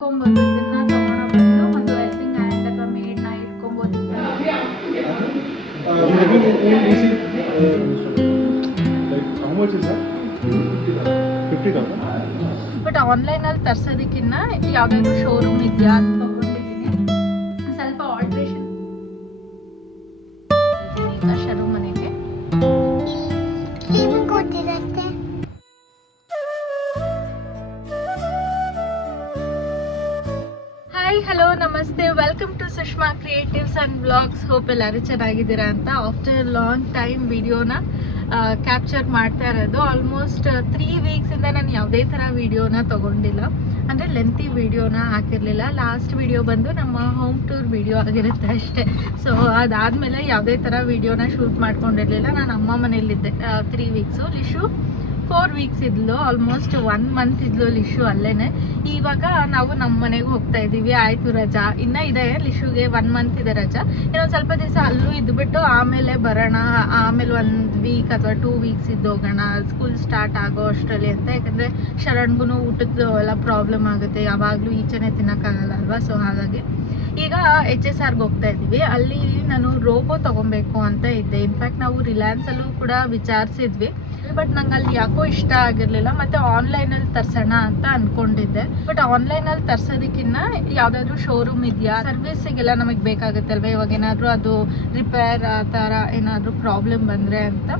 ಇಟ್ಕೊಬೋದು ಇದನ್ನ ತಗೊಂಡು ಬಂದು ಒಂದು ಹೆಲ್ಪಿಂಗ್ ಹ್ಯಾಂಡ್ ಅಥವಾ ಮೇಡ್ನ ಇಟ್ಕೊಂಬೋದು? ಬಟ್ ಆನ್ಲೈನಲ್ಲಿ ತರ್ಸೋದಕ್ಕಿಂತ ಯಾವುದಾದ್ರು ಶೋರೂಮ್ ಇದೆಯಾ ಅಂಡ್ ಬ್ಲಾಗ್ಸ್ ಹೋಪ್ ಎಲ್ಲರೂ ಚೆನ್ನಾಗಿದ್ದೀರಾ ಅಂತ ಆಫ್ಟರ್ ಲಾಂಗ್ ಟೈಮ್ ವಿಡಿಯೋನ ಕ್ಯಾಪ್ಚರ್ ಮಾಡ್ತಾ ಇರೋದು. ಆಲ್ಮೋಸ್ಟ್ ತ್ರೀ ವೀಕ್ಸಿಂದ ನಾನು ಯಾವುದೇ ಥರ ವಿಡಿಯೋನ ತಗೊಂಡಿಲ್ಲ. ಅಂದರೆ ಲೆಂತಿ ವಿಡಿಯೋನ ಹಾಕಿರಲಿಲ್ಲ. ಲಾಸ್ಟ್ ವಿಡಿಯೋ ಬಂದು ನಮ್ಮ ಹೋಮ್ ಟೂರ್ ವಿಡಿಯೋ ಆಗಿರುತ್ತೆ ಅಷ್ಟೇ. ಸೊ ಅದಾದಮೇಲೆ ಯಾವುದೇ ಥರ ವಿಡಿಯೋನ ಶೂಟ್ ಮಾಡ್ಕೊಂಡಿರಲಿಲ್ಲ. ನಾನು ಅಮ್ಮ ಮನೇಲಿದ್ದೆ three weeks Lishu four weeks ಇದ್ಲು ಆಲ್ಮೋಸ್ಟ್ ಒನ್ ಮಂತ್ ಇದ್ಲು ಲಿಶು ಅಲ್ಲೇನೆ. ಇವಾಗ ನಾವು ನಮ್ಮ ಮನೆಗೆ ಹೋಗ್ತಾ ಇದೀವಿ, ಆಯ್ತು ರಜಾ. ಇನ್ನ ಇದೆ ಲಿಶುಗೆ ಒನ್ ಮಂತ್ ಇದೆ ರಜಾ. ಇನ್ನೊಂದ್ ಸ್ವಲ್ಪ ದಿವಸ ಅಲ್ಲೂ ಇದ್ಬಿಟ್ಟು ಆಮೇಲೆ ಬರೋಣ. ಆಮೇಲೆ ಒಂದು ವೀಕ್ ಅಥವಾ ಟೂ ವೀಕ್ಸ್ ಇದ್ದು ಹೋಗೋಣ. ಸ್ಕೂಲ್ ಸ್ಟಾರ್ಟ್ ಆಗೋ ಅಷ್ಟರಲ್ಲಿ ಅಂತ. ಯಾಕಂದ್ರೆ ಶರಣ್ಗೂ ಊಟದ ಎಲ್ಲ ಪ್ರಾಬ್ಲಮ್ ಆಗುತ್ತೆ. ಯಾವಾಗಲೂ ಈಚೆನೆ ತಿನ್ನಕ್ಕಾಗಲ್ಲ ಅಲ್ವಾ? ಸೊ ಹಾಗಾಗಿ ಈಗ ಎಚ್ ಎಸ್ ಆರ್ಗೆ ಹೋಗ್ತಾ ಇದೀವಿ. ಅಲ್ಲಿ ನಾನು ರೋಬೋ ತಗೊಬೇಕು ಅಂತ ಇದ್ದೆ. ಇನ್ಫ್ಯಾಕ್ಟ್ ನಾವು ರಿಲಯನ್ಸ್ ಅಲ್ಲೂ ಕೂಡ ವಿಚಾರಿಸಿದ್ವಿ. ಬಟ್ ನಂಗೆ ಅಲ್ಲಿ ಯಾಕೋ ಇಷ್ಟ ಆಗಿರಲಿಲ್ಲ. ಮತ್ತೆ ಆನ್ಲೈನಲ್ಲಿ ತರ್ಸೋಣ ಅಂತ ಅನ್ಕೊಂಡಿದ್ದೆ. ಬಟ್ ಆನ್ಲೈನಲ್ಲಿ ತರ್ಸೋದಕ್ಕಿಂತ ಯಾವ್ದಾದ್ರು ಶೋರೂಮ್ ಇದೆಯಾ? ಸರ್ವಿಸಿಗೆಲ್ಲ ನಮಗೆ ಬೇಕಾಗುತ್ತೆ ಅಲ್ವಾ ಇವಾಗ ಏನಾದರೂ ಅದು ರಿಪೇರ್ ಆ ಥರ ಏನಾದರೂ ಪ್ರಾಬ್ಲಮ್ ಬಂದ್ರೆ ಅಂತ.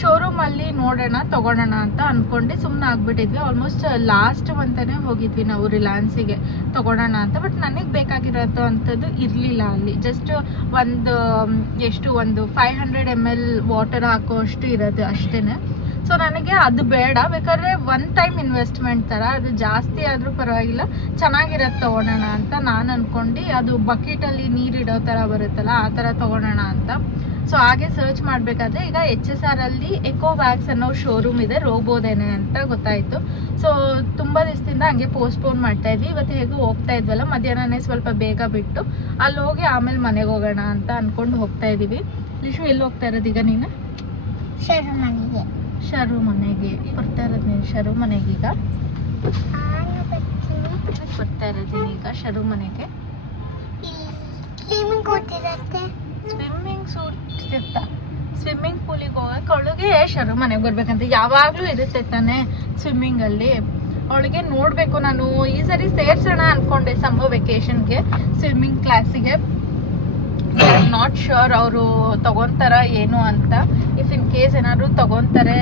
ಶೋರೂಮಲ್ಲಿ ನೋಡೋಣ, ತಗೊಳೋಣ ಅಂತ ಅಂದ್ಕೊಂಡು ಸುಮ್ಮನೆ ಆಗಿಬಿಟ್ಟಿದ್ವಿ. ಆಲ್ಮೋಸ್ಟ್ ಲಾಸ್ಟ್ ಅಂತಲೇ ಹೋಗಿದ್ವಿ ನಾವು ರಿಲಯನ್ಸಿಗೆ ತಗೊಳೋಣ ಅಂತ. ಬಟ್ ನನಗೆ ಬೇಕಾಗಿರೋದು ಅಂಥದ್ದು ಇರಲಿಲ್ಲ ಅಲ್ಲಿ. ಜಸ್ಟ್ ಒಂದು, ಎಷ್ಟು, ಒಂದು five hundred M L water ಹಾಕೋ ಅಷ್ಟು ಇರೋದು ಅಷ್ಟೇನೆ. ಸೊ ನನಗೆ ಅದು ಬೇಡ. ಬೇಕಾದ್ರೆ ಒನ್ ಟೈಮ್ ಇನ್ವೆಸ್ಟ್ಮೆಂಟ್ ಥರ ಅದು ಜಾಸ್ತಿ ಆದರೂ ಪರವಾಗಿಲ್ಲ. ಚೆನ್ನಾಗಿರೋದು ತೊಗೊಳೋಣ ಅಂತ ನಾನು ಅಂದ್ಕೊಂಡು ಅದು ಬಕೆಟಲ್ಲಿ ನೀರಿಡೋ ಥರ ಬರುತ್ತಲ್ಲ, ಆ ಥರ ತೊಗೊಳೋಣ ಅಂತ. ಸೊ ಹಾಗೆ ಸರ್ಚ್ ಮಾಡಬೇಕಾದ್ರೆ ಈಗ ಎಚ್ ಎಸ್ ಆರ್ ಅಲ್ಲಿ ಎಕೋ ಬ್ಯಾಗ್ಸ್ ಅನ್ನೋ ಶೋರೂಮ್ ಇದೆ, ರೋಬೋದೇನೆ ಅಂತ ಗೊತ್ತಾಯ್ತು. ಸೊ ತುಂಬಾ ದಿವಸದಿಂದ ಹಂಗೆ ಪೋಸ್ಟ್ಪೋನ್ ಮಾಡ್ತಾ ಇದ್ವಿ. ಇವತ್ತು ಹೇಗೂ ಹೋಗ್ತಾ ಇದ್ವಲ್ಲ, ಮಧ್ಯಾಹ್ನನೇ ಸ್ವಲ್ಪ ಬೇಗ ಬಿಟ್ಟು, ಅಲ್ಲಿ ಹೋಗಿ ಆಮೇಲೆ ಮನೆಗೆ ಹೋಗೋಣ ಅಂತ ಅಂದ್ಕೊಂಡು ಹೋಗ್ತಾ ಇದೀವಿ ಲಿಶು, ಎಲ್ಲಿ ಹೋಗ್ತಾ ಇರೋದು ಈಗ ನೀನು? ಶೋರೂಮ್ ಮನೆಗೆ ಶರು ಮನೆಗೆ ಬರ್ತಾ ಇರೋದು ನೀನು ಶರು ಮನೆಗೆ ಈಗ? ನಾನು ಬರ್ತೀನಿ ಬರ್ತಾ ಇರೋದೀನಿ ಈಗ ಶರು ಮನೆಗೆ. ಸ್ವಿಮ್ಮಿಂಗ್ ಸೂಟ್ ಸ್ವಿಮ್ಮಿಂಗ್ ಪೂಲಿಗೆ ಹೋಗಕ್ಕೆ ಅವಳಿಗೆ ಶರು ಮನೆಗೆ ಬರ್ಬೇಕಂತ ಯಾವಾಗ್ಲೂ ಇರುತ್ತೆ ತಾನೆ ಸ್ವಿಮ್ಮಿಂಗ್ ಅಲ್ಲಿ. ಅವಳಿಗೆ ನೋಡ್ಬೇಕು ನಾನು. ಈ ಸರಿ ಸೇರ್ಸೋಣ ಅನ್ಕೊಂಡೆ ಸಮ್ಮರ್ ವೆಕೇಶನ್ಗೆ ಸ್ವಿಮ್ಮಿಂಗ್ ಕ್ಲಾಸಿಗೆ ನಾಟ್ ಶ್ಯೂರ್ ಅವರು ತಗೊಂತಾರ ಏನು ಅಂತ. ಇಫ್ ಇನ್ ಕೇಸ್ ಏನಾದ್ರು ತಗೊಂತಾರೆ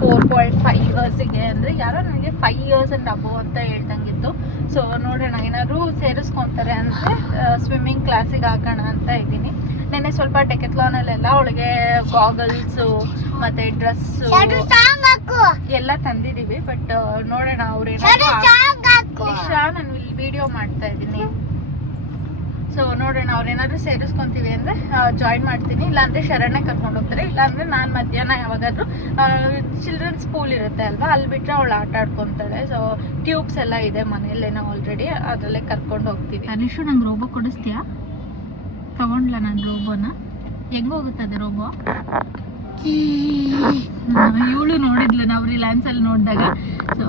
ಫೋರ್ ಪಾಯಿಂಟ್ ಫೈವ್ ಇಯರ್ಸಿಗೆ ಅಂದ್ರೆ ಯಾರೋ ನನಗೆ ಫೈವ್ ಇಯರ್ಸ್ ಅಂಡ್ ಅಬೋ ಅಂತ ಹೇಳ್ದಂಗಿತ್ತು. ಸೊ ನೋಡೋಣ ಏನಾದ್ರು ಸೇರಿಸ್ಕೊಂತಾರೆ ಅಂದ್ರೆ ಸ್ವಿಮ್ಮಿಂಗ್ ಕ್ಲಾಸಿಗೆ ಹಾಕೋಣ ಅಂತ ಇದ್ದೀನಿ. ನೆನ್ನೆ ಸ್ವಲ್ಪ ಟೆಕೆತ್ಲಾನಲ್ಲೆಲ್ಲ ಅವಳಿಗೆ ಗಾಗಲ್ಸ್ ಮತ್ತೆ ಡ್ರೆಸ್ ಎಲ್ಲ ತಂದಿದೀವಿ. ಬಟ್ ನೋಡೋಣ ಇಶಾ ನಾನು ಇಲ್ಲಿ ವಿಡಿಯೋ ಮಾಡ್ತಾ ಇದ್ದೀನಿ. ಸೊ ನೋಡೋಣ ಅವ್ರೇನಾದ್ರೂ ಸೇರಿಸ್ಕೊಂತೀವಿ ಅಂದ್ರೆ ಜಾಯಿನ್ ಮಾಡ್ತೀನಿ. ಇಲ್ಲಾಂದರೆ ಶರಣೆ ಕರ್ಕೊಂಡು ಹೋಗ್ತಾರೆ. ಇಲ್ಲಾಂದರೆ ನಾನು ಮಧ್ಯಾಹ್ನ ಯಾವಾಗಾದರೂ ಚಿಲ್ಡ್ರನ್ಸ್ ಸ್ಕೂಲ್ ಇರುತ್ತೆ ಅಲ್ವಾ? ಅಲ್ಲಿ ಬಿಟ್ರೆ ಅವಳು ಆಟ ಆಡ್ಕೊಂತಾಳೆ. ಸೊ ಟ್ಯೂಬ್ಸ್ ಎಲ್ಲ ಇದೆ ಮನೆಯಲ್ಲೇನೋ ಆಲ್ರೆಡಿ ಅದರಲ್ಲೇ ಕರ್ಕೊಂಡು ಹೋಗ್ತೀವಿ. ಅನಿಶು ನಂಗೆ ರೋಬೋ ಕೊಡಿಸ್ತೀಯಾ? ತಗೊಂಡ್ಲ ನಾನು ರೋಬೋನ? ಹೆಂಗೋಗುತ್ತೆ ಅದು ರೋಬೋ? ಇವಳು ನೋಡಿದ್ಲು, ನಾವು ರಿಲಯನ್ಸ್ ಅಲ್ಲಿ ನೋಡಿದಾಗ. ಸೊ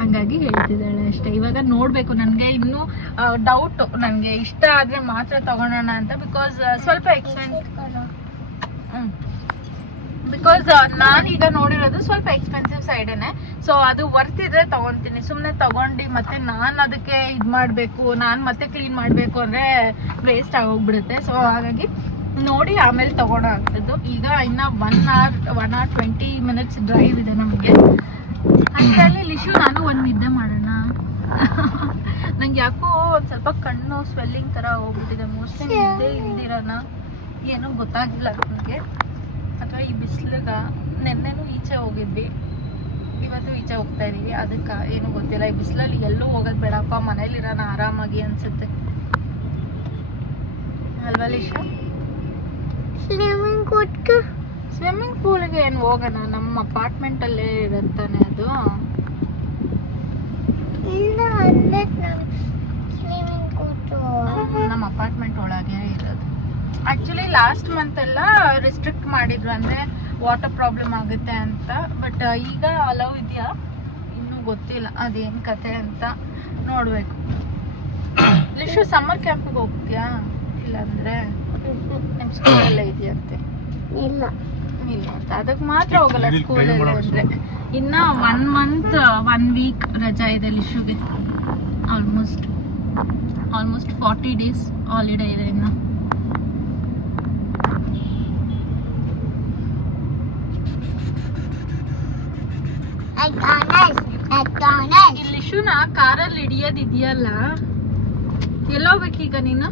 ಹಂಗಾಗಿ ಹೇಳ್ತಿದ್ದಾಳೆ ಅಷ್ಟೇ. ಇವಾಗ ನೋಡ್ಬೇಕು, ನನಗೆ ಇನ್ನು ಡೌಟ್ ನನಗೆ ಇಷ್ಟ ಆದ್ರೆ ಮಾತ್ರ ತಗೊಳೋಣ ಅಂತ ಬಿಕಾಸ್ ಸ್ವಲ್ಪ ಎಕ್ಸ್ಪೆನ್ಸ್ ಬಿಕಾಸ್ ಈಗ ನೋಡಿರೋದು ಸ್ವಲ್ಪ ಎಕ್ಸ್ಪೆನ್ಸಿವ್ ಸೈಡೇನೆ ಸೊ ಅದು ವರ್ತ್ ಇದ್ರೆ ತಗೊಂತೀನಿ ಸುಮ್ಮನೆ ತಗೊಂಡು ಮತ್ತೆ ನಾನು ಅದಕ್ಕೆ ಇದು ಮಾಡಬೇಕು, ನಾನು ಮತ್ತೆ ಕ್ಲೀನ್ ಮಾಡಬೇಕು ಅಂದ್ರೆ ವೇಸ್ಟ್ ಆಗೋಗ್ಬಿಡುತ್ತೆ. ಸೊ ಹಾಗಾಗಿ ನೋಡಿ ಆಮೇಲೆ ತಗೊಳೋ ಆಗ್ತದ್ದು ಈಗ ಇನ್ನ one hour one hour twenty minutes drive ಇದೆ ನಮಗೆ. ಅಷ್ಟರಲ್ಲಿ ಲಿಶು ನಾನು ಒಂದು ನಿದ್ದೆ ಮಾಡೋಣ. ನಂಗೆ ಯಾಕೋ ಒಂದು ಸ್ವಲ್ಪ ಕಣ್ಣು ಸ್ವೆಲ್ಲಿಂಗ್ ಥರ ಹೋಗ್ಬಿಟ್ಟಿದೆ. ಮೋಸ್ಟ್ಲಿ ನಿದ್ದೆ ಇಲ್ದಿರೋಣ ಏನೂ ಗೊತ್ತಾಗಿಲ್ಲ ನನಗೆ ಅಥವಾ ಈ ಬಿಸಿಲಿಗ ನೆನ್ನೆನೂ ಈಚೆ ಹೋಗಿದ್ವಿ. ಇವತ್ತು ಈಚೆ ಹೋಗ್ತಾ ಇದೀವಿ. ಅದಕ್ಕೆ ಏನು ಗೊತ್ತಿಲ್ಲ. ಈ ಬಿಸಿಲಲ್ಲಿ ಎಲ್ಲೂ ಹೋಗೋದು ಬೇಡಪ್ಪ. ಮನೇಲಿರೋಣ ಆರಾಮಾಗಿ ಅನ್ಸುತ್ತೆ. ಅಲ್ವಾ ಲಿಶು ಸ್ವಿಮ್ಮಿಂಗ್ ಕೊಟ್ಟು ಸ್ವಿಮ್ಮಿಂಗ್ ಪೂಲ್ಗೆ ಏನು ಹೋಗೋಣ ನಮ್ಮ ಅಪಾರ್ಟ್ಮೆಂಟ್ ಅಲ್ಲೇ ಇರುತ್ತಾನೆ ಅದು. ನಮ್ಮ ಅಪಾರ್ಟ್ಮೆಂಟ್ ಒಳಗೆ ಇರೋದು. ಆಕ್ಚುಲಿ ಲಾಸ್ಟ್ ಮಂತ್ ಎಲ್ಲ ರಿಸ್ಟ್ರಿಕ್ಟ್ ಮಾಡಿದ್ರು ಅಂದ್ರೆ ವಾಟರ್ ಪ್ರಾಬ್ಲಮ್ ಆಗುತ್ತೆ ಅಂತ. ಬಟ್ ಈಗ ಅಲೌ ಇದೆಯಾ? ಇನ್ನೂ ಗೊತ್ತಿಲ್ಲ. ಅದೇನ್ ಕತೆ ಅಂತ ನೋಡ್ಬೇಕು. ಲಿಶು ಸಮ್ಮರ್ ಕ್ಯಾಂಪ್ಗೆ ಹೋಗ್ತೀಯಾ? ಇಲ್ಲಾಂದ್ರೆ ನಿಮ್ಮ ಸ್ಕೂಲಲ್ಲೇ ಇದೆಯಂತೆ ಇಲ್ಲ. ಅಂತ ಅದಕ್ಕೆ ಮಾತ್ರ ಹೋಗಲ್ಲ ಸ್ಕೂಲ್ ಅಂದ್ರೆ. ಇನ್ನ ಒನ್ ಮಂತ್ ಒನ್ ವೀಕ್ ರಜಾ ಇದೆ ಲಿಶುಗೆ. Almost almost forty days holiday ಇದೆ ಇನ್ನು. ಇಲ್ಲಿ ಶುನ ಕಾರಲ್ಲಿ ಹಿಡಿಯೋದಿದೆಯಲ್ಲ? ಎಲ್ಲೋಗ್ಬೇಕೀಗ ನೀನು?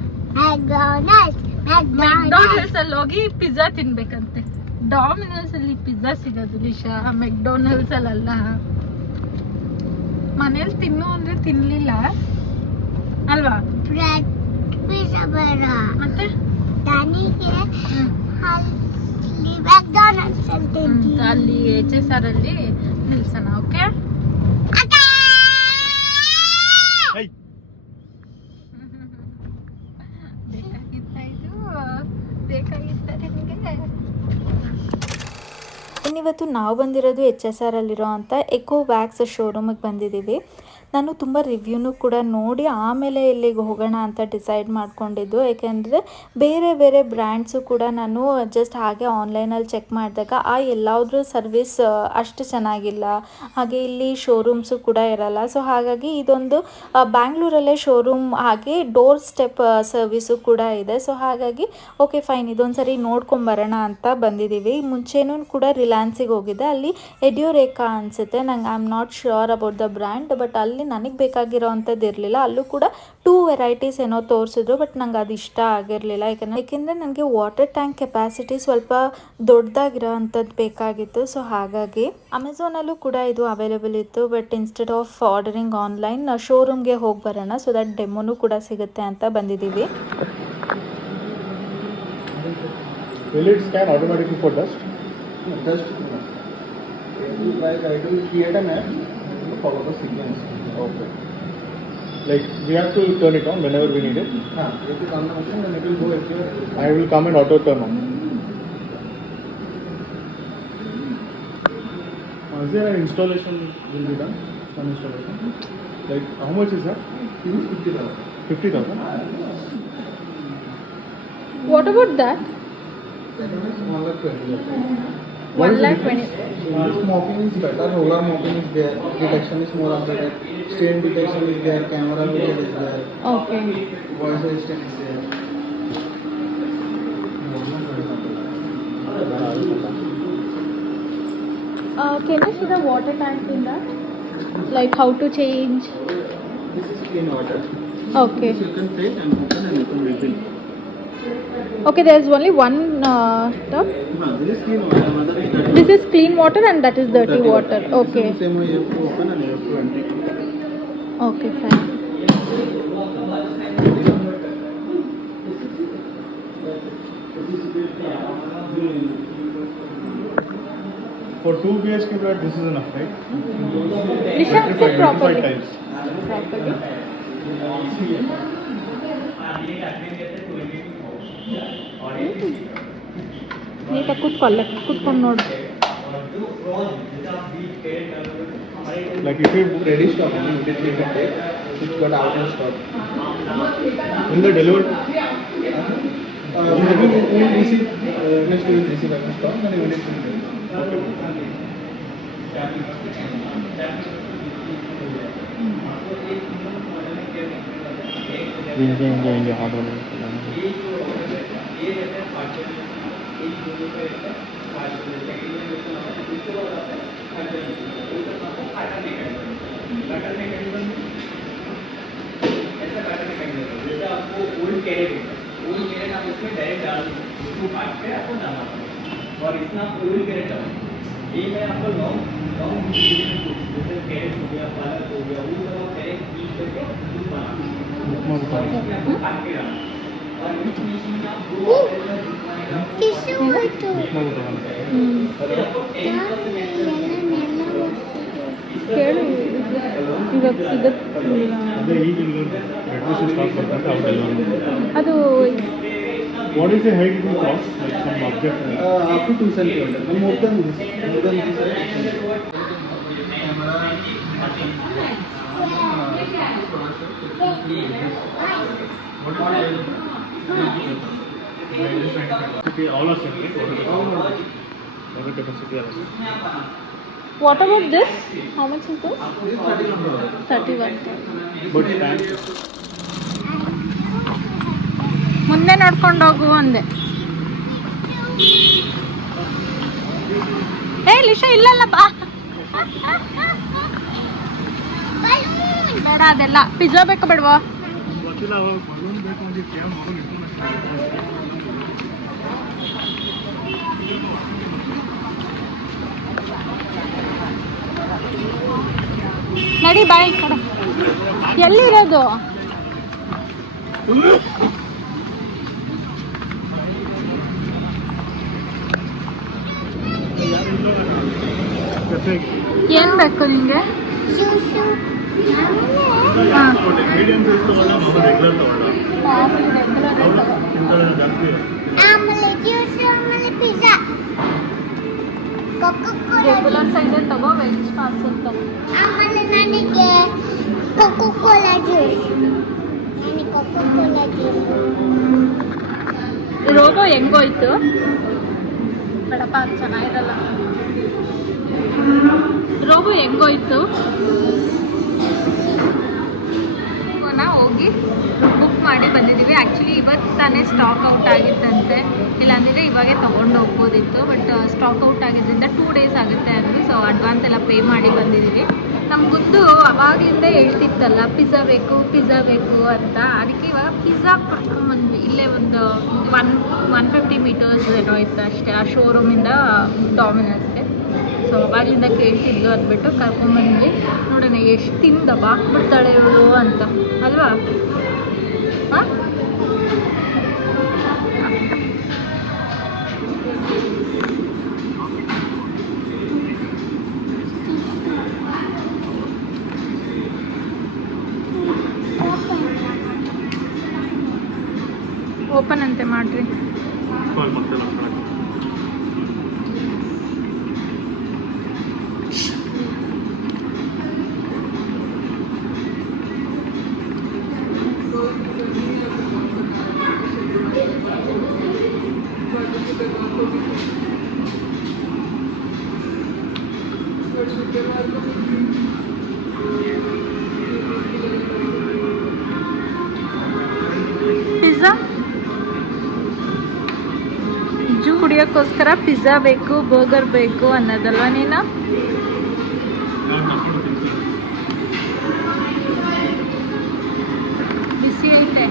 ಮೆಕ್ಡೊನಾಲ್ಡ್ಸ್ ಅಲ್ಲಿ ಹೋಗಿ ಪಿಜ್ಜಾ ತಿನ್ಬೇಕಂತೆ. ಡಾಮಿನೋಸ್ ಅಲ್ಲಿ ಪಿಜ್ಜಾ ಸಿಗೋದು ಲಿಶಾ ಮೆಕ್ಡೊನಲ್ಡ್ಸ್ ಅಲ್ಲ ಮನೇಲಿ ತಿನ್ನು ಅಂದ್ರೆ ತಿನ್ಲಿಲ್ಲ. ಅಲ್ವಾ? ಮತ್ತೆ. ಅಲ್ಲಿ ಎಚ್ ಎಸ್ ಆರ್ ಅಲ್ಲಿ ನಿಲ್ಸೋಣ ಓಕೆ ಅಕ್ಕ! ಹೈ ಬೇಕಾಗಿತ್ತ ಇದು ಬೇಕಾಗಿತ್ತ ನಿಮಗೆ ಇನ್ನಿವತ್ತು ನಾವು ಬಂದಿರೋದು ಎಚ್ ಎಸ್ ಆರ್ ಅಲ್ಲಿರೋ ಅಂತ ಎಕೋ ವ್ಯಾಕ್ಸ್ ಶೋರೂಮಿಗೆ ಬಂದಿದ್ದೀವಿ. ನಾನು ತುಂಬ ರಿವ್ಯೂನು ಕೂಡ ನೋಡಿ ಆಮೇಲೆ ಇಲ್ಲಿಗೆ ಹೋಗೋಣ ಅಂತ ಡಿಸೈಡ್ ಮಾಡಿಕೊಂಡಿದ್ದು. ಏಕೆಂದರೆ ಬೇರೆ ಬೇರೆ ಬ್ರ್ಯಾಂಡ್ಸು ಕೂಡ ನಾನು ಜಸ್ಟ್ ಹಾಗೆ ಆನ್ಲೈನಲ್ಲಿ ಚೆಕ್ ಮಾಡಿದಾಗ, ಆ ಎಲ್ಲಾದ್ರ ಸರ್ವಿಸ್ ಅಷ್ಟು ಚೆನ್ನಾಗಿಲ್ಲ. ಹಾಗೆ ಇಲ್ಲಿ ಶೋರೂಮ್ಸು ಕೂಡ ಇರಲ್ಲ. ಸೊ ಹಾಗಾಗಿ ಇದೊಂದು ಬ್ಯಾಂಗ್ಳೂರಲ್ಲೇ ಶೋರೂಮ್ ಹಾಗೆ ಡೋರ್ ಸ್ಟೆಪ್ ಸರ್ವಿಸು ಕೂಡ ಇದೆ. ಸೊ ಹಾಗಾಗಿ ಓಕೆ ಫೈನ್ ಇದೊಂದು ಸರಿ ನೋಡ್ಕೊಂಬರೋಣ ಅಂತ ಬಂದಿದ್ದೀವಿ. ಮುಂಚೆನೂ ಕೂಡ ರಿಲಯನ್ಸಿಗೆ ಹೋಗಿದ್ದೆ. ಅಲ್ಲಿ ಎಡ್ಯೂರೇಕಾ ಅನಿಸುತ್ತೆ. ನಂಗೆ I am not sure about the brand but ಅಲ್ಲಿ ನನಗೆ ಬೇಕಾಗಿರೋ ಅಂಥದ್ದು ಇರಲಿಲ್ಲ. ಅಲ್ಲೂ ಕೂಡ ಟೂ ವೆರೈಟೀಸ್ ಏನೋ ತೋರಿಸಿದ್ರು ಬಟ್ ನಂಗೆ ಅದು ಇಷ್ಟ ಆಗಿರಲಿಲ್ಲ. ಯಾಕಂದರೆ ಏಕೆಂದರೆ ನನಗೆ ವಾಟರ್ ಟ್ಯಾಂಕ್ ಕೆಪಾಸಿಟಿ ಸ್ವಲ್ಪ ದೊಡ್ಡದಾಗಿರೋ ಅಂಥದ್ದು ಬೇಕಾಗಿತ್ತು. ಸೊ ಹಾಗಾಗಿ ಅಮೆಝಾನಲ್ಲೂ ಕೂಡ ಇದು ಅವೈಲೇಬಲ್ ಇತ್ತು. But instead of ordering online ಶೋರೂಮ್ಗೆ ಹೋಗಿ ಬರೋಣ. ಸೊ ದಟ್ ಡೆಮೋನು ಕೂಡ ಸಿಗುತ್ತೆ ಅಂತ ಬಂದಿದ್ದೀವಿ Will it scan automatically for dust? If you try try to create an app, you follow the sequence. Okay. Like we have to turn it on whenever we need it. Ah, if you turn the it will go appear. I will come and auto turn on. Uh, is there an installation will be done? An installation. Like how much is that? Fifty thousand. Fifty thousand. What about that? One lakh twenty. Smoking is better. Roller mopping is there. Detection is more updated screen detection is there, camera is there. Okay. Voice assistant is there. Uh, can you see the water tank in that? Like how to change? This is clean water. Okay. You can fill and open and refill. Okay, there is only one uh, tub. No, this is clean water. This is clean water and that is dirty, dirty water. water. Okay. Same way you open and you have to empty. Okay fine For two BHK flat, this is enough, right? Nisha, it's a property. Tiles. Property. ये तो कुछ collect कुछ कम note Like if you book ready stock only immediately you can take, it got out of stock. When the delivered, uh, we will receive, uh, next to will receive out stock and you will receive इनके ये ये हाथ वाले ये रहता है पाँच ये दो पे रहता है पाँच रहता है ಹಿಂಗೆ ಹಿಂಗೆ ಹಿಂಗೆ ಆರ್ಡರ್ और इतना ओल्ड कैरेट डाउन ये मैं आपको लॉन्ग लॉन्ग जैसे कैरेट हो गया पालक हो गया वो सब आप कैरेट यूज करके दूध बना और इसमें आपको काट के डालना और इस मशीन में आप दो ऑपरेशन जितना है आपको ಟಿಶ್ಯೂ ಆಯ್ತು ಕೇಳು ಇವಾಗ ಸಿಗತ್ತಿಲ್ಲ ಅದೇ What is the height it will cost Like some object? Uh, up to 2 centimeter. No more than this. More than this. All are separate. Are separate. What about this? How much is this? 31. 31. But. ನೋಡ್ಕೊಂಡು ಹೋಗು ಅಂದೆ. ಏ, ಲಿಶ, ಇಲ್ಲಲ್ಲ, ಬಾ. ಬೇಡ, ಅದೆಲ್ಲ. Pizza ಬೇಕಾ ಬೇಡವಾ? ನಡಿ ಬಾಯ್ ಕಡೆ. ಎಲ್ಲಿರೋದು ಜೊತೆಗೆ ಏನ್ ಬೇಕು ನಿಂಗೆ ಶೂ ಶೂ ಹಾ ಮೀಡಿಯಂ ಸೈಜ್ ತಗೊಳ್ಳ ಮಗು ರೆಗ್ಯುಲರ್ ತಗೊಳ್ಳ ಇಂಥದ್ದು ಜಾಸ್ತಿ ಆಮೇಲೆ ಜ್ಯೂಸ್ ಆಮೇಲೆ ಪಿಜ್ಜಾ ಬೇಕು ಕೋಲಾ ರೆಗ್ಯುಲರ್ ಸೈಜ್ ತಗೋ ವೆಜ್ ಪಾರ್ಸಲ್ ತಗೋ? ಆಮೇಲೆ ನನಗೆ ಕೊಕ್ಕೋ ಕೋಲಾ ಜ್ಯೂಸ್ ನನಗೆ ಕೊಕ್ಕೋ ಕೋಲಾ ಜ್ಯೂಸ್ ರೋಗೋ ಹೆಂಗೋಯ್ತು ಬಡಪ್ಪ ಚೆನ್ನಾಗಿರಲ್ಲ. ರೋಗೋ ಹೆಂಗೋಯ್ತು ಹೋಗಿ ಬುಕ್ ಮಾಡಿ ಬಂದಿದ್ದೀವಿ ಆ್ಯಕ್ಚುಲಿ ಇವತ್ತು ತಾನೇ ಸ್ಟಾಕ್ ಔಟ್ ಆಗಿತ್ತಂತೆ. ಇಲ್ಲಾಂದರೆ ಇವಾಗೇ ತೊಗೊಂಡು ಹೋಗ್ಬೋದಿತ್ತು ಬಟ್ ಸ್ಟಾಕ್ ಔಟ್ ಆಗಿದ್ದರಿಂದ ಟೂ ಡೇಸ್ ಆಗುತ್ತೆ ಅಂದರೆ ಸೊ ಅಡ್ವಾನ್ಸ್ ಎಲ್ಲ ಪೇ ಮಾಡಿ ಬಂದಿದ್ದೀವಿ ನಮ್ಮ ಗುದ್ದು ಅವಾಗಿಂದ ಹೇಳ್ತಿತ್ತಲ್ಲ ಪಿಜ್ಜಾ ಬೇಕು ಪಿಜ್ಜಾ ಬೇಕು ಅಂತ. ಅದಕ್ಕೆ ಇವಾಗ ಪಿಜ್ಜಾ ಕರ್ಕೊಂಬಂದ್ವಿ. ಇಲ್ಲೇ ಒಂದು ಒನ್ ಒನ್ ಫಿಫ್ಟಿ ಮೀಟರ್ಸ್ ಏನೋ ಇತ್ತು ಅಷ್ಟೇ. ಆ ಶೋರೂಮಿಂದ ಡಾಮಿನಸ್ಗೆ ಸೊ ಅವಾಗಲಿಂದ ಕೇಳ್ತಿದ್ಲು ಅಂದ್ಬಿಟ್ಟು ಕರ್ಕೊಂಬಂದ್ವಿ. ನೋಡೋಣ ಎಷ್ಟು ತಿಂದ ಬಾಕ್ಬಿಡ್ತಾಳೆ ಇವಳು ಅಂತ. ಅಲ್ವಾ? ಹಾಂ? ಓಪನ್ ಅಂತೆ ಮಾಡ್ರಿ. ಪಿಜ್ಜಾ ಜೂ ಕುಡಿಯೋಕ್ಕೋಸ್ಕರ ಪಿಜ್ಜಾ ಬೇಕು ಬರ್ಗರ್ ಬೇಕು ಅನ್ನೋದಲ್ವಾ ನೀನು ಬಿಸಿ ಐತೆ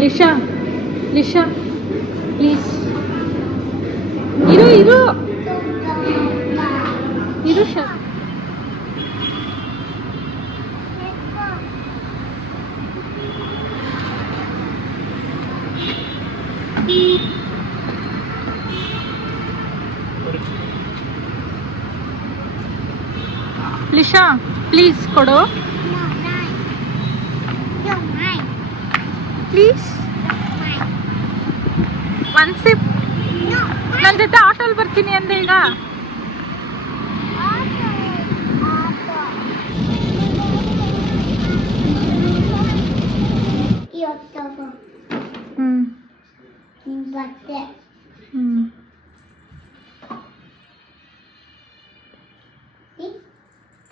ಲಿಶಾ ಲಿಶಾ ಪ್ಲೀಸ್ ಇರು ಶಾ ಲಿಶಾ ಪ್ಲೀಸ್ ಕೊಡು. Please Nine. One sip No, ನನ್ನ ಜೊತೆ ಆಟೋಲ್ಲಿ ಬರ್ತೀನಿ ಅಂದೆ ಈಗ ಇವತ್ತು ಹ್ಞೂ ಬಟ್ಟೆ ಹ್ಞೂ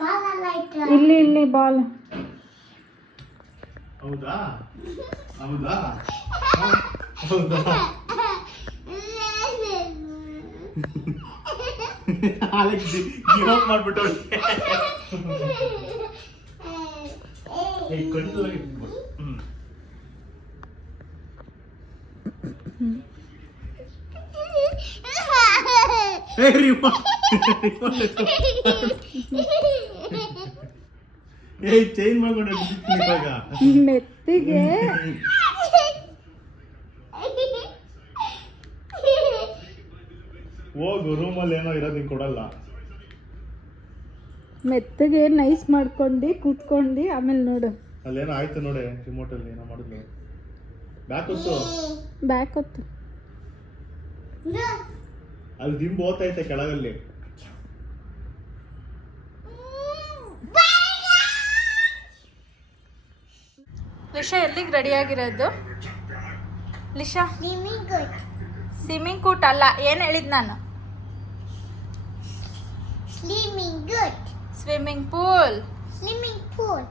ಬಾಲಲ್ಲ ಐತೆ ಇಲ್ಲಿ ಇಲ್ಲಿ ಬಾಲ್ ಹೌದಾ ಹೌದಾ ಹೌದಾ ಮಾಡ್ಬಿಟ್ಟು ಏಯ್ ಚೇಂಜ್ ಮಾಡ್ಕೊಂಡು ಇವಾಗ ಮೆತ್ತಿಗೆ. ರೂಮಲ್ಲಿ ಏನೋ ಇರೋದಿಂಗ್ ಕೊಡಲ್ಲ. ಮೆತ್ತಗೆ ನೈಸ್ ಮಾಡ್ಕೊಂಡು ಕೂತ್ಕೊಂಡು ಆಮೇಲೆ ನೋಡು. ಅಲ್ಲೇನೋ ಆಯ್ತು ನೋಡಿ ರಿಮೋಟ್ ಅಲ್ಲಿ ಏನೋ ಮಾಡಿದ್ಲು. ಬ್ಯಾಕ್ ಹೊತ್ತು? ಬ್ಯಾಕ್ ಹೊತ್ತು. ಅಲ್ಲಿ ದಿಂಬು ಓದ್ತೈತೆ ಕೆಳಗಲ್ಲಿ. ಲಿಶಾ ಎಲ್ಲಿಗೆ ರೆಡಿಯಾಗಿರೋದು ಲಿಶಾ ಸ್ವಿಮ್ಮಿಂಗ್ ಕೂಟ್ ಅಲ್ಲ ಏನು ಹೇಳಿದ್ ನಾನು? Swimming good. Swimming pool. Swimming pool.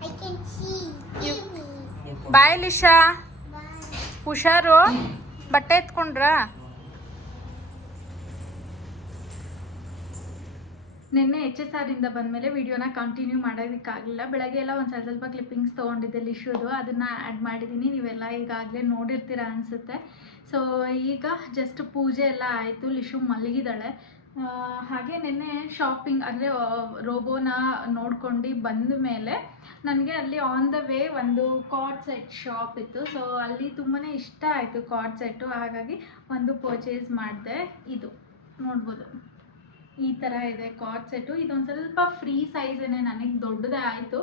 I can see. You- Bye, bye ಲಿಶಾ Bye. ಹುಷಾರು ಬಟ್ಟೆ ಎತ್ಕೊಂಡ್ರಾ ನಿನ್ನೆ ಎಚ್ ಎಸ್ ಆರಿಂದ ಬಂದಮೇಲೆ ವಿಡಿಯೋನ ಕಂಟಿನ್ಯೂ ಮಾಡೋದಕ್ಕಾಗಲಿಲ್ಲ ಬೆಳಗ್ಗೆ ಎಲ್ಲ ಒಂದು ಸ್ವಲ್ಪ ಸ್ವಲ್ಪ ಕ್ಲಿಪ್ಪಿಂಗ್ಸ್ ತೊಗೊಂಡಿದ್ದೆ ಲಿಶುದು ಅದನ್ನು ಆ್ಯಡ್ ಮಾಡಿದ್ದೀನಿ ನೀವೆಲ್ಲ ಈಗಾಗಲೇ ನೋಡಿರ್ತೀರ ಅನಿಸುತ್ತೆ ಸೊ ಈಗ ಜಸ್ಟ್ ಪೂಜೆ ಎಲ್ಲ ಆಯಿತು ಲಿಶು ಮಲಗಿದ್ದಾಳೆ ಹಾಗೆ ನಿನ್ನೆ ಶಾಪಿಂಗ್ ಅಂದರೆ ರೋಬೋನ ನೋಡ್ಕೊಂಡು ಬಂದ ಮೇಲೆ ನನಗೆ ಅಲ್ಲಿ ಆನ್ ದ ವೇ ಒಂದು ಕಾರ್ಡ್ ಸೆಟ್ ಶಾಪ್ ಇತ್ತು. ಸೊ ಅಲ್ಲಿ ತುಂಬಾ ಇಷ್ಟ ಆಯಿತು ಕಾರ್ಡ್ ಸೆಟ್ಟು ಹಾಗಾಗಿ ಒಂದು ಪರ್ಚೇಸ್ ಮಾಡಿದೆ ಇದು. ನೋಡ್ಬೋದು. ಈ ಥರ ಇದೆ ಕಾರ್ಡ್ ಸೆಟ್ಟು ಇದೊಂದು ಸ್ವಲ್ಪ ಫ್ರೀ ಸೈಜೇನೆ ನನಗೆ ದೊಡ್ಡದೇ ಆಯಿತು.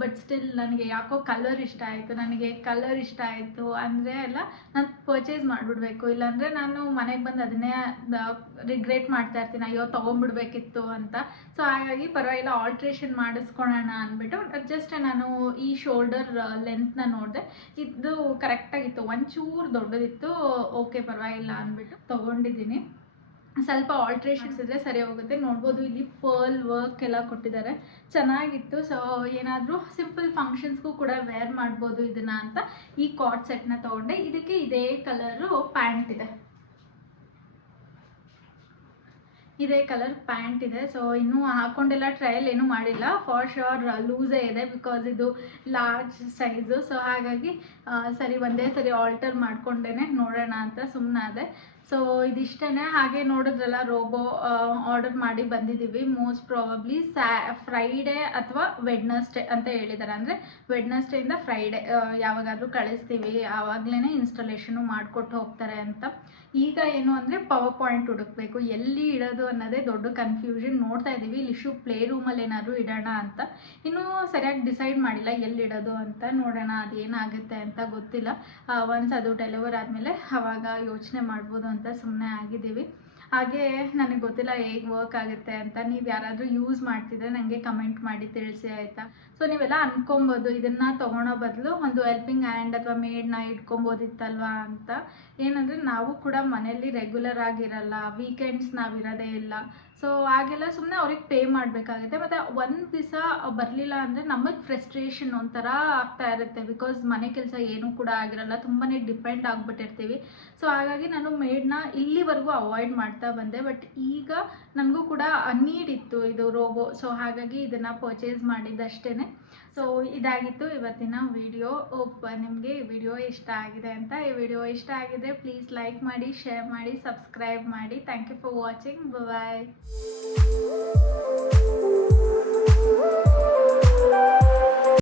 ಬಟ್ ಸ್ಟಿಲ್ ನನಗೆ ಯಾಕೋ ಕಲರ್ ಇಷ್ಟ ಆಯಿತು. ನನಗೆ ಕಲರ್ ಇಷ್ಟ ಆಯಿತು ಅಂದರೆ ಎಲ್ಲ ನಾನು ಪರ್ಚೇಸ್ ಮಾಡಿಬಿಡ್ಬೇಕು. ಇಲ್ಲಾಂದರೆ ನಾನು ಮನೆಗೆ ಬಂದು ಅದನ್ನೇ ರಿಗ್ರೆಟ್ ಮಾಡ್ತಾ ಇರ್ತೀನಿ. ಅಯ್ಯೋ, ತೊಗೊಂಬಿಡ್ಬೇಕಿತ್ತು ಅಂತ. ಸೊ ಹಾಗಾಗಿ ಪರವಾಗಿಲ್ಲ ಆಲ್ಟ್ರೇಷನ್ ಮಾಡಿಸ್ಕೊಳೋಣ ಅಂದ್ಬಿಟ್ಟು ಜಸ್ಟ್ ನಾನು ಈ ಶೋಲ್ಡರ್ ಲೆಂತ್ನ ನೋಡಿದೆ. ಇದು ಕರೆಕ್ಟಾಗಿತ್ತು ಒಂಚೂರು ದೊಡ್ಡದಿತ್ತು. ಓಕೆ ಪರವಾಗಿಲ್ಲ ಅಂದ್ಬಿಟ್ಟು ತೊಗೊಂಡಿದ್ದೀನಿ. ಸ್ವಲ್ಪ ಆಲ್ಟ್ರೇಷನ್ಸ್ ಇದ್ರೆ ಸರಿ ಹೋಗುತ್ತೆ. ನೋಡ್ಬೋದು ಇಲ್ಲಿ ಪರ್ಲ್ ವರ್ಕ್ ಎಲ್ಲ ಕೊಟ್ಟಿದ್ದಾರೆ. ಚೆನ್ನಾಗಿತ್ತು. ಸೊ ಏನಾದರೂ ಸಿಂಪಲ್ ಫಂಕ್ಷನ್ಸ್ಗೂ ಕೂಡ ವೇರ್ ಮಾಡ್ಬೋದು ಇದನ್ನ ಅಂತ ಈ ಕಾರ್ಡ್ ಸೆಟ್ನ ತಗೊಂಡೆ. ಇದಕ್ಕೆ ಇದೇ ಕಲರು ಪ್ಯಾಂಟ್ ಇದೆ. ಇದೇ ಕಲರ್ ಪ್ಯಾಂಟ್ ಇದೆ. ಸೊ ಇನ್ನೂ ಹಾಕೊಂಡೆಲ್ಲ ಟ್ರಯಲ್ ಏನೂ ಮಾಡಿಲ್ಲ. ಫಾರ್ ಶೋರ್ ಲೂಸೇ ಇದೆ ಬಿಕಾಸ್ ಇದು ಲಾರ್ಜ್ ಸೈಜು ಸೊ ಹಾಗಾಗಿ ಸರಿ ಒಂದೇ ಸರಿ ಆಲ್ಟರ್ ಮಾಡ್ಕೊಂಡೇನೆ ನೋಡೋಣ ಅಂತ ಸುಮ್ಮನಾದೆ ಸೊ ಇದಿಷ್ಟೇ ಹಾಗೆ ನೋಡಿದ್ರಲ್ಲ ರೋಬೋ ಆರ್ಡರ್ ಮಾಡಿ ಬಂದಿದ್ದೀವಿ. ಮೋಸ್ಟ್ ಪ್ರಾಬಬ್ಲಿ ಸ್ಯಾ ಫ್ರೈಡೇ ಅಥವಾ ವೆಡ್ನಸ್ಡೇ ಅಂತ ಹೇಳಿದ್ದಾರೆ ಅಂದರೆ ವೆಡ್ನಸ್ಡೇಯಿಂದ ಫ್ರೈಡೇ ಯಾವಾಗಾದರೂ ಕಳಿಸ್ತೀವಿ. ಆವಾಗಲೇ ಇನ್ಸ್ಟಾಲೇಷನು ಮಾಡಿಕೊಟ್ಟು ಹೋಗ್ತಾರೆ ಅಂತ. ಈಗ ಏನು ಅಂದರೆ ಪವರ್ ಪಾಯಿಂಟ್ ಹುಡುಕ್ಬೇಕು, ಎಲ್ಲಿ ಇಡೋದು ಅನ್ನೋದೇ ದೊಡ್ಡ ಕನ್ಫ್ಯೂಷನ್ ನೋಡ್ತಾ ಇದ್ದೀವಿ ಇಶ್ಯೂ ಪ್ಲೇ ರೂಮಲ್ಲಿ ಏನಾದರೂ ಇಡೋಣ ಅಂತ. ಇನ್ನೂ ಸರಿಯಾಗಿ ಡಿಸೈಡ್ ಮಾಡಿಲ್ಲ ಎಲ್ಲಿ ಇಡೋದು ಅಂತ. ನೋಡೋಣ ಅದೇನಾಗುತ್ತೆ ಅಂತ ಗೊತ್ತಿಲ್ಲ. ಒನ್ಸ್ ಅದು ಡೆಲಿವರ್ ಆದಮೇಲೆ ಆವಾಗ ಯೋಚನೆ ಮಾಡ್ಬೋದು ಅಂತ ಸುಮ್ಮನೆ ಆಗಿದ್ದೀವಿ. ಹಾಗೆ ನನಗೆ ಗೊತ್ತಿಲ್ಲ ಹೇಗೆ ವರ್ಕ್ ಆಗುತ್ತೆ ಅಂತ. ನೀವು ಯಾರಾದರೂ ಯೂಸ್ ಮಾಡ್ತಿದ್ರೆ ನನಗೆ ಕಮೆಂಟ್ ಮಾಡಿ ತಿಳಿಸಿ, ಆಯಿತಾ? ಸೊ ನೀವೆಲ್ಲ ಅಂದ್ಕೊಬೋದು ಇದನ್ನು ತೊಗೊಳೋ ಬದಲು ಒಂದು ಹೆಲ್ಪಿಂಗ್ ಹ್ಯಾಂಡ್ ಅಥವಾ ಮೇಡ್ನ ಇಟ್ಕೊಬೋದಿತ್ತಲ್ವಾ ಅಂತ. ಏನಂದರೆ, ನಾವು ಕೂಡ ಮನೆಯಲ್ಲಿ ರೆಗ್ಯುಲರ್ ಆಗಿರಲ್ಲ ವೀಕೆಂಡ್ಸ್ ನಾವಿರೋದೇ ಇಲ್ಲ. ಸೊ ಹಾಗೆಲ್ಲ ಸುಮ್ಮನೆ ಅವ್ರಿಗೆ ಪೇ ಮಾಡಬೇಕಾಗುತ್ತೆ. ಮತ್ತು ಒಂದು ದಿವಸ ಬರಲಿಲ್ಲ ಅಂದರೆ ನಮಗೆ ಫ್ರಸ್ಟ್ರೇಷನ್ ಒಂಥರ ಆಗ್ತಾ ಇರುತ್ತೆ. ಬಿಕಾಸ್ ಮನೆ ಕೆಲಸ ಏನೂ ಕೂಡ ಆಗಿರಲ್ಲ ತುಂಬಾ ಡಿಪೆಂಡ್ ಆಗಿಬಿಟ್ಟಿರ್ತೀವಿ. ಸೊ ಹಾಗಾಗಿ ನಾನು ಮೇಡ್ನ ಇಲ್ಲಿವರೆಗೂ ಅವಾಯ್ಡ್ ಮಾಡ್ತಾ ಬಂದೆ. ಬಟ್ ಈಗ ನನಗೂ ಕೂಡ ನೀಡಿತ್ತು ಇದು ರೋಬೋ ಸೊ ಹಾಗಾಗಿ ಇದನ್ನು ಪರ್ಚೇಸ್ ಮಾಡಿದ್ದಷ್ಟೇ ಸೊ ಇದಾಗಿತ್ತು ಇವತ್ತಿನ ವಿಡಿಯೋ ನಿಮಗೆ ಈ ವಿಡಿಯೋ ಇಷ್ಟ ಆಗಿದೆ ಅಂತ. ಈ ವಿಡಿಯೋ ಇಷ್ಟ ಆಗಿದೆ ಪ್ಲೀಸ್ ಲೈಕ್ ಮಾಡಿ ಶೇರ್ ಮಾಡಿ ಸಬ್ಸ್ಕ್ರೈಬ್ ಮಾಡಿ. Thank you for watching bye